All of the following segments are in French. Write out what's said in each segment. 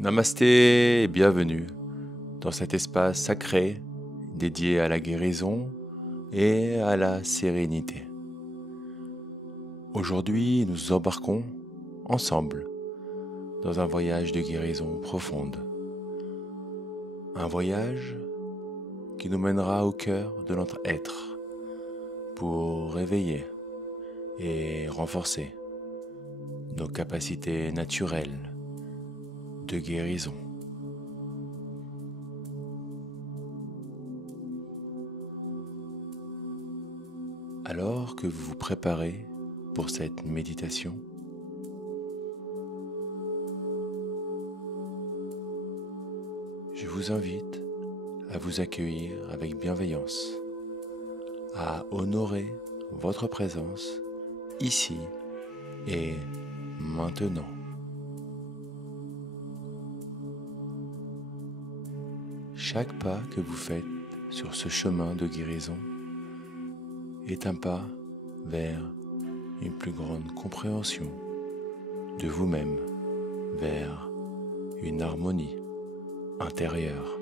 Namasté et bienvenue dans cet espace sacré dédié à la guérison et à la sérénité. Aujourd'hui, nous embarquons ensemble dans un voyage de guérison profonde. Un voyage qui nous mènera au cœur de notre être pour réveiller et renforcer nos capacités naturelles de guérison. Alors que vous vous préparez pour cette méditation, je vous invite à vous accueillir avec bienveillance, à honorer votre présence ici et maintenant. Chaque pas que vous faites sur ce chemin de guérison est un pas vers une plus grande compréhension de vous-même, vers une harmonie intérieure.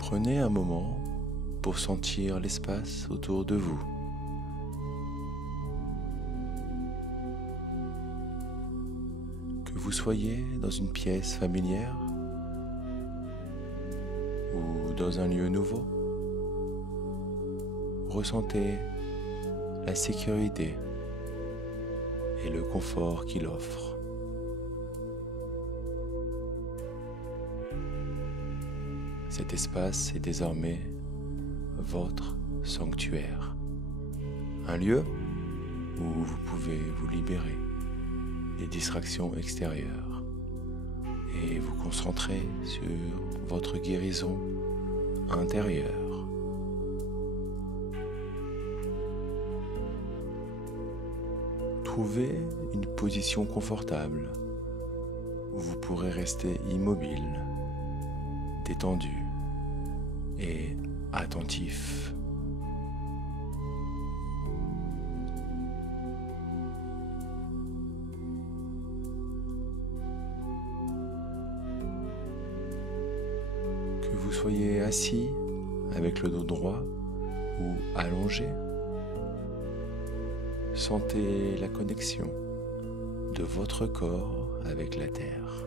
Prenez un moment pour sentir l'espace autour de vous. Que vous soyez dans une pièce familière ou dans un lieu nouveau, ressentez la sécurité et le confort qu'il offre. Cet espace est désormais votre sanctuaire, un lieu où vous pouvez vous libérer des distractions extérieures et vous concentrer sur votre guérison intérieure. Trouvez une position confortable où vous pourrez rester immobile, détendu et attentif. Que vous soyez assis avec le dos droit ou allongé, sentez la connexion de votre corps avec la terre.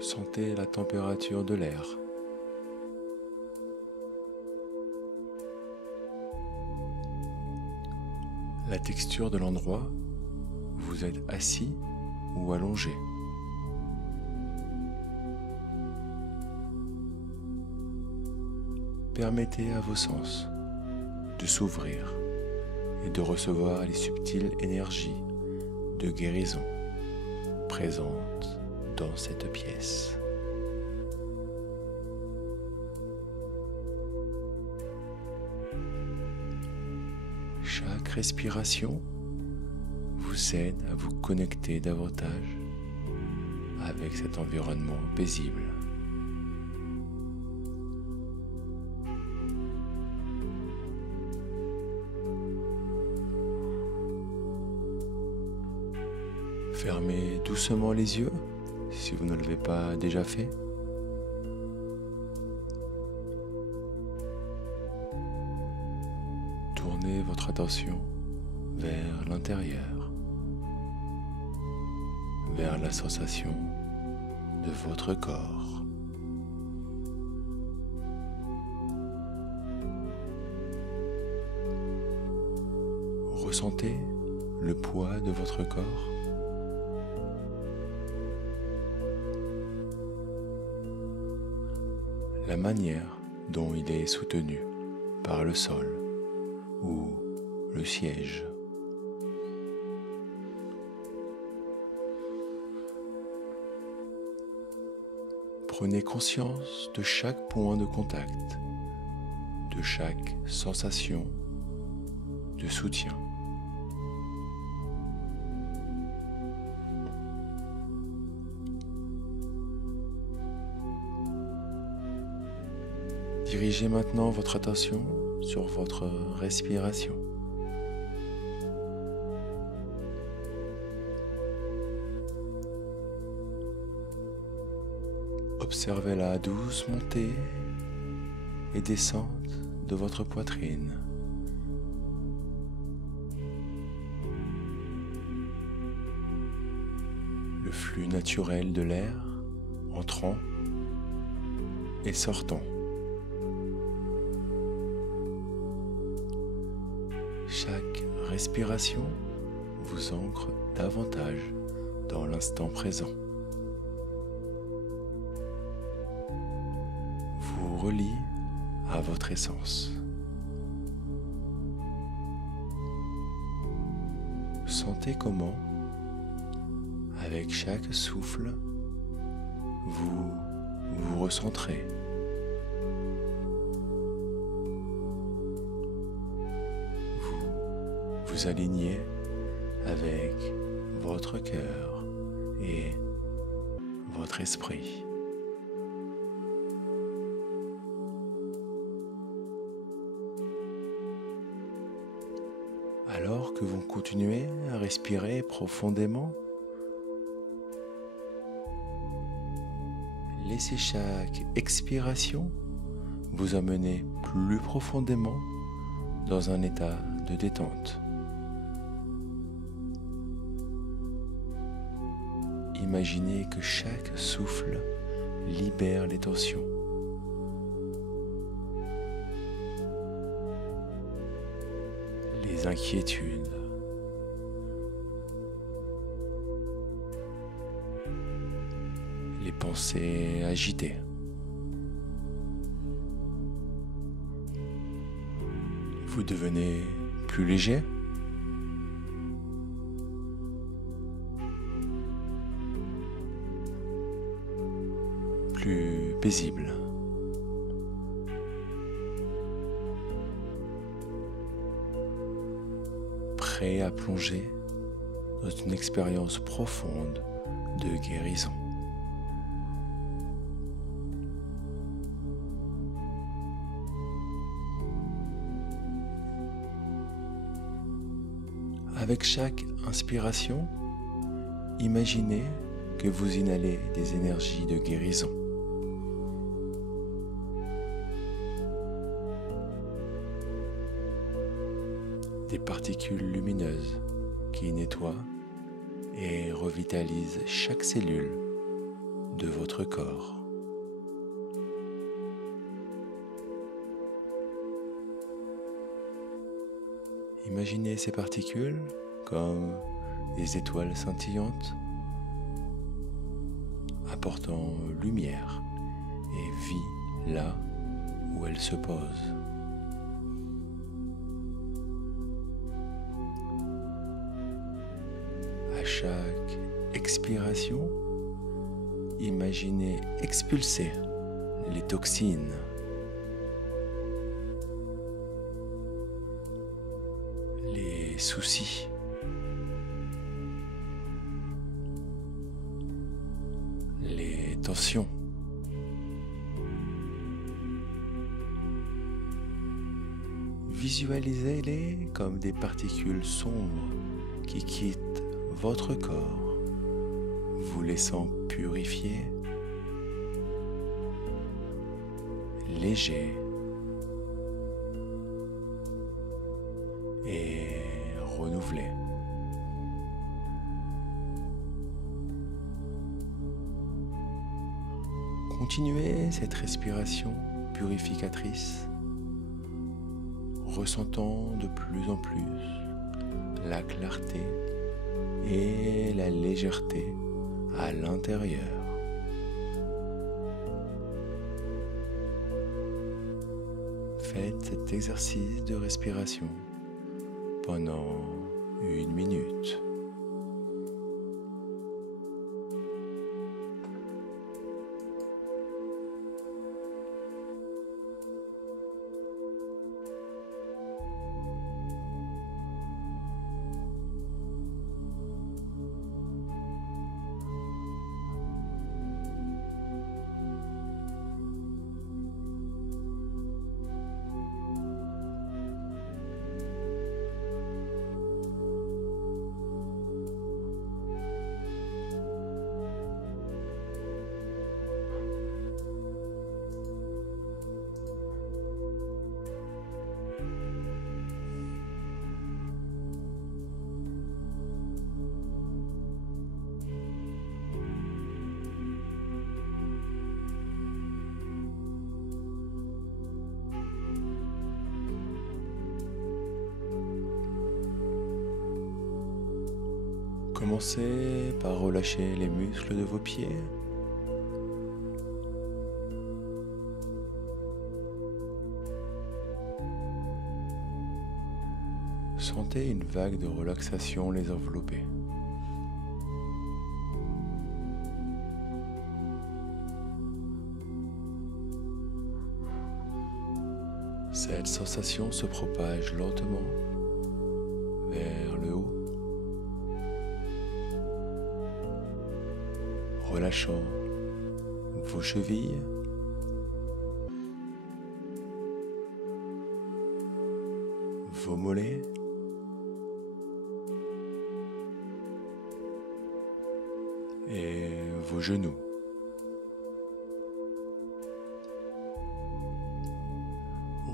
Sentez la température de l'air. La texture de l'endroit où vous êtes assis ou allongé. Permettez à vos sens de s'ouvrir et de recevoir les subtiles énergies de guérison présentes dans cette pièce. Chaque respiration vous aide à vous connecter davantage avec cet environnement paisible. Fermez doucement les yeux si vous ne l'avez pas déjà fait. Tournez votre attention vers l'intérieur, vers la sensation de votre corps. Ressentez le poids de votre corps. La manière dont il est soutenu par le sol ou le siège. Prenez conscience de chaque point de contact, de chaque sensation de soutien. Dirigez maintenant votre attention sur votre respiration. Observez la douce montée et descente de votre poitrine. Le flux naturel de l'air entrant et sortant. Chaque respiration vous ancre davantage dans l'instant présent. Vous relie à votre essence. Sentez comment, avec chaque souffle, vous vous recentrez. Vous alignez avec votre cœur et votre esprit. Alors que vous continuez à respirer profondément, laissez chaque expiration vous amener plus profondément dans un état de détente. Imaginez que chaque souffle libère les tensions. Les inquiétudes. Les pensées agitées. Vous devenez plus léger. Plus paisible. Prêt à plonger dans une expérience profonde de guérison. Avec chaque inspiration, imaginez que vous inhalez des énergies de guérison. Des particules lumineuses qui nettoient et revitalisent chaque cellule de votre corps. Imaginez ces particules comme des étoiles scintillantes apportant lumière et vie là où elles se posent. À chaque expiration, imaginez expulser les toxines, les soucis, les tensions. Visualisez-les comme des particules sombres qui quittent votre corps, vous laissant purifier, léger et renouvelé. Continuez cette respiration purificatrice, ressentant de plus en plus la clarté et la légèreté à l'intérieur. Faites cet exercice de respiration pendant 1 minute. Commencez par relâcher les muscles de vos pieds. Sentez une vague de relaxation les envelopper. Cette sensation se propage lentement vers le haut, relâchant vos chevilles, vos mollets, et vos genoux.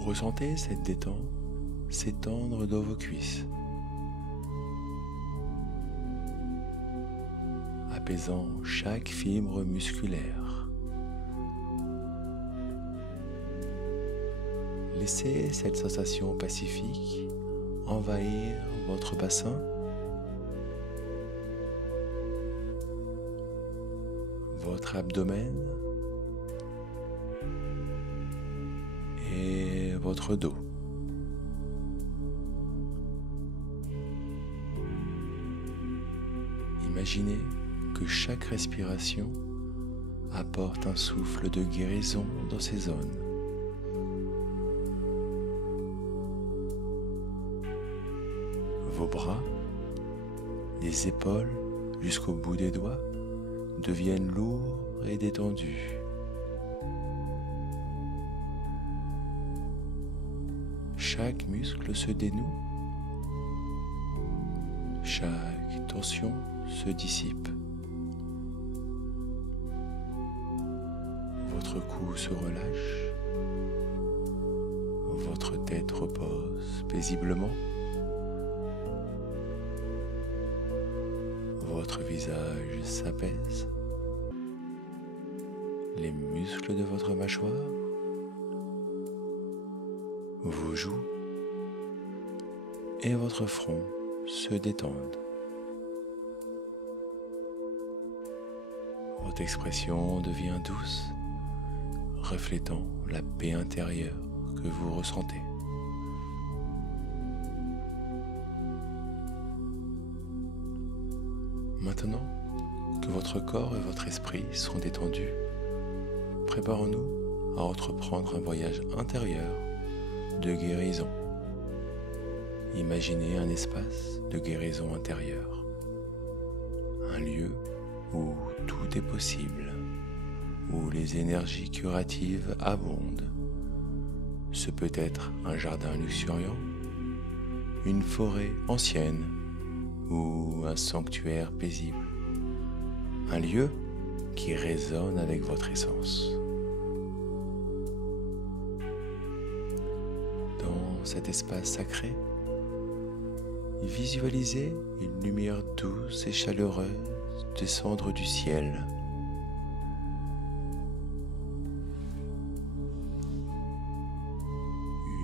Ressentez cette détente s'étendre dans vos cuisses, apaisant chaque fibre musculaire. Laissez cette sensation pacifique envahir votre bassin, votre abdomen et votre dos. Imaginez que chaque respiration apporte un souffle de guérison dans ces zones. Vos bras, des épaules jusqu'au bout des doigts deviennent lourds et détendus. Chaque muscle se dénoue, chaque tension se dissipe. Votre cou se relâche, votre tête repose paisiblement, votre visage s'apaise, les muscles de votre mâchoire, vos joues et votre front se détendent. Votre expression devient douce, reflétant la paix intérieure que vous ressentez. Maintenant que votre corps et votre esprit sont détendus, préparons-nous à entreprendre un voyage intérieur de guérison. Imaginez un espace de guérison intérieure, un lieu où tout est possible, où les énergies curatives abondent. Ce peut être un jardin luxuriant, une forêt ancienne ou un sanctuaire paisible, un lieu qui résonne avec votre essence. Dans cet espace sacré, visualisez une lumière douce et chaleureuse descendre du ciel.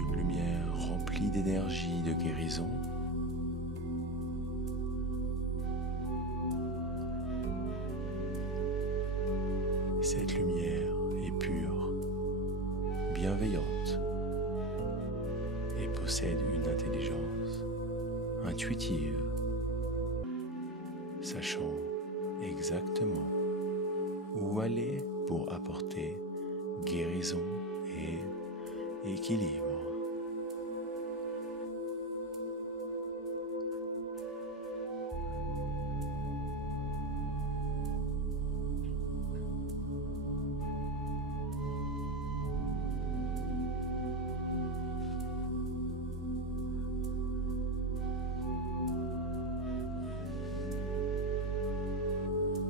Une lumière remplie d'énergie de guérison. Cette lumière est pure, bienveillante et possède une intelligence intuitive, sachant exactement où aller pour apporter guérison et équilibre.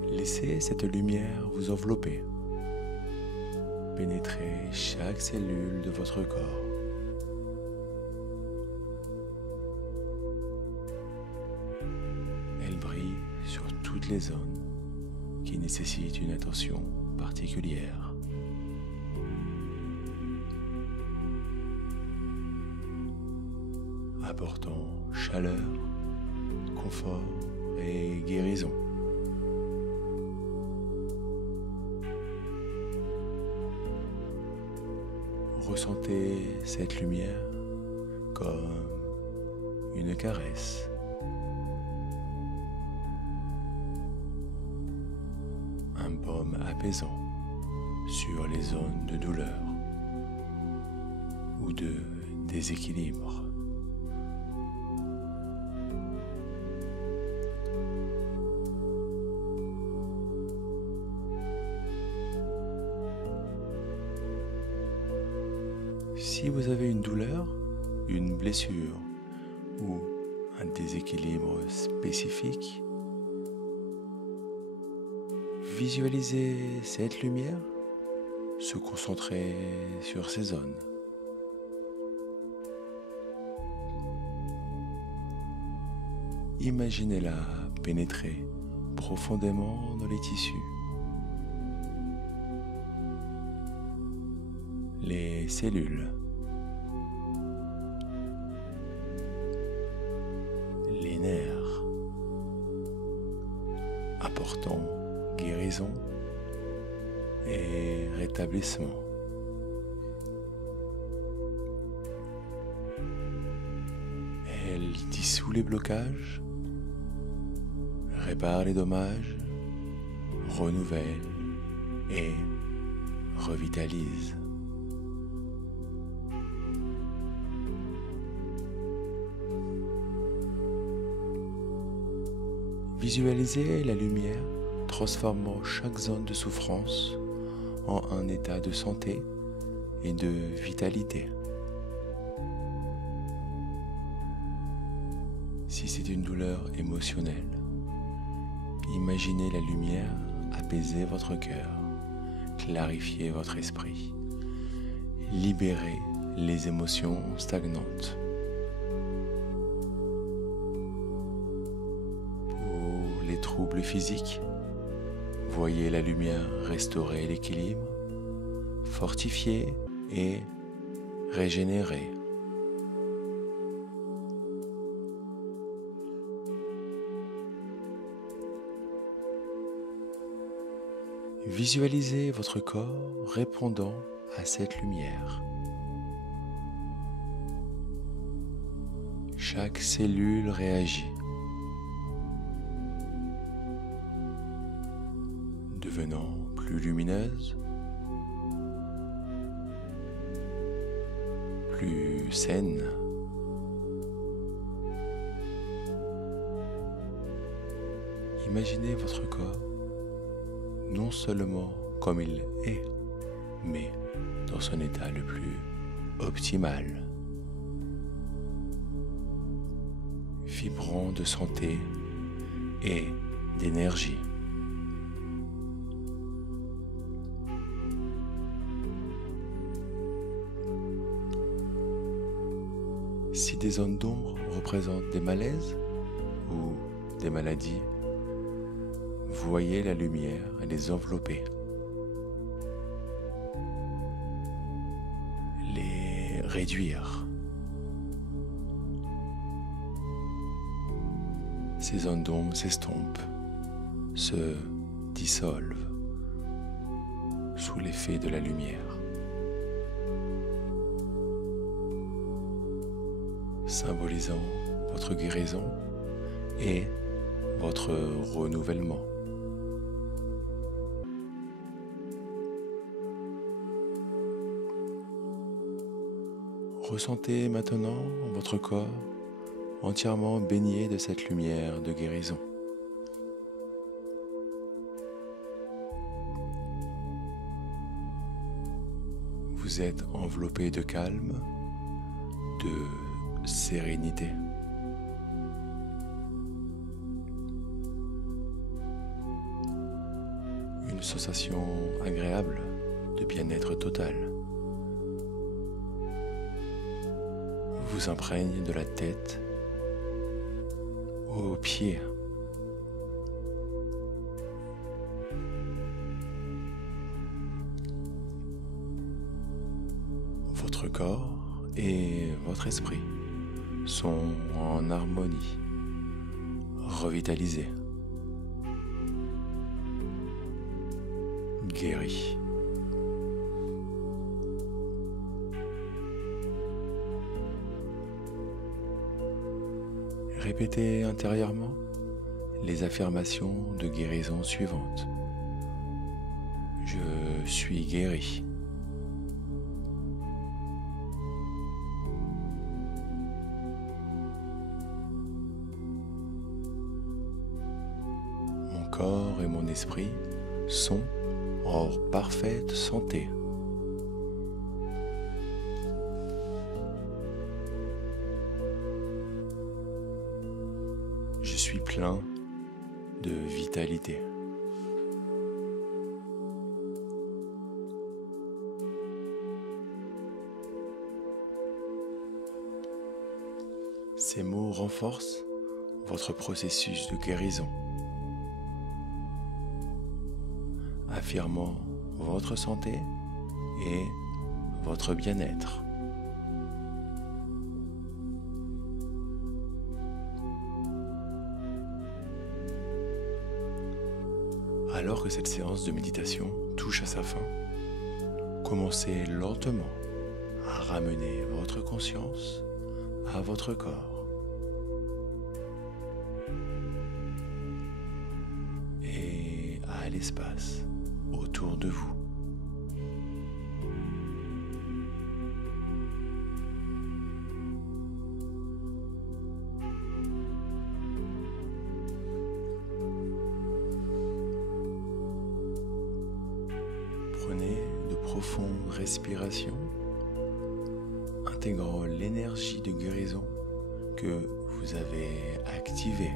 Laissez cette lumière vous envelopper, pénétrer chaque cellule de votre corps. Elle brille sur toutes les zones qui nécessitent une attention particulière. Apportant chaleur, confort et guérison. Ressentez cette lumière comme une caresse. Un baume apaisant sur les zones de douleur ou de déséquilibre. Si vous avez une douleur, une blessure ou un déséquilibre spécifique, visualisez cette lumière se concentrer sur ces zones. Imaginez-la pénétrer profondément dans les tissus, les cellules, les nerfs, apportant guérison et rétablissement. Elle dissout les blocages, répare les dommages, renouvelle et revitalise. Visualisez la lumière transformant chaque zone de souffrance en un état de santé et de vitalité. Si c'est une douleur émotionnelle, imaginez la lumière apaiser votre cœur, clarifier votre esprit, libérer les émotions stagnantes. Pour les troubles physiques, voyez la lumière restaurer l'équilibre, fortifier et régénérer. Visualisez votre corps répondant à cette lumière. Chaque cellule réagit, devenant plus lumineuse, plus saine. Imaginez votre corps non seulement comme il est, mais dans son état le plus optimal, vibrant de santé et d'énergie. Si des zones d'ombre représentent des malaises ou des maladies, voyez la lumière les envelopper, les réduire. Ces zones d'ombre s'estompent, se dissolvent sous l'effet de la lumière, symbolisant votre guérison et votre renouvellement. Ressentez maintenant votre corps entièrement baigné de cette lumière de guérison. Vous êtes enveloppé de calme, de sérénité. Une sensation agréable de bien-être total vous imprègne de la tête aux pieds. Votre corps et votre esprit sont en harmonie, revitalisé, guéri. Répétez intérieurement les affirmations de guérison suivantes. Je suis guéri. Mon corps et mon esprit sont en parfaite santé. Je suis plein de vitalité. Ces mots renforcent votre processus de guérison, affirmant votre santé et votre bien-être. Alors que cette séance de méditation touche à sa fin, commencez lentement à ramener votre conscience à votre corps et à l'espace autour de vous. Prenez de profondes respirations, intégrant l'énergie de guérison que vous avez activée.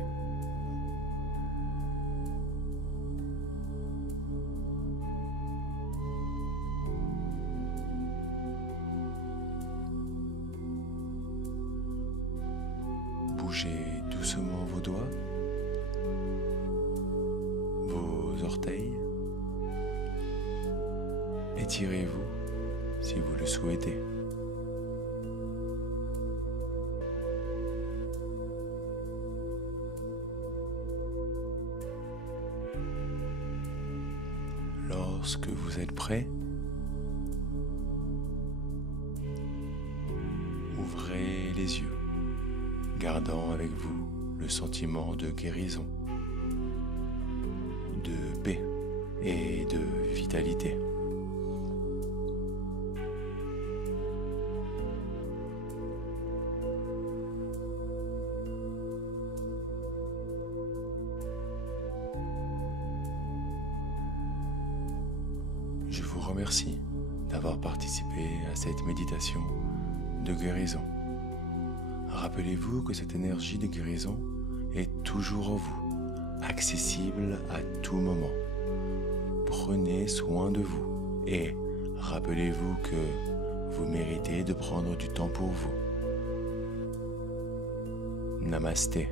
Bougez doucement vos doigts, vos orteils. Étirez-vous si vous le souhaitez. Lorsque vous êtes prêt, ouvrez les yeux, gardant avec vous le sentiment de guérison, de paix et de vitalité. Je vous remercie d'avoir participé à cette méditation de guérison. Rappelez-vous que cette énergie de guérison est toujours en vous, accessible à tout moment. Prenez soin de vous et rappelez-vous que vous méritez de prendre du temps pour vous. Namasté.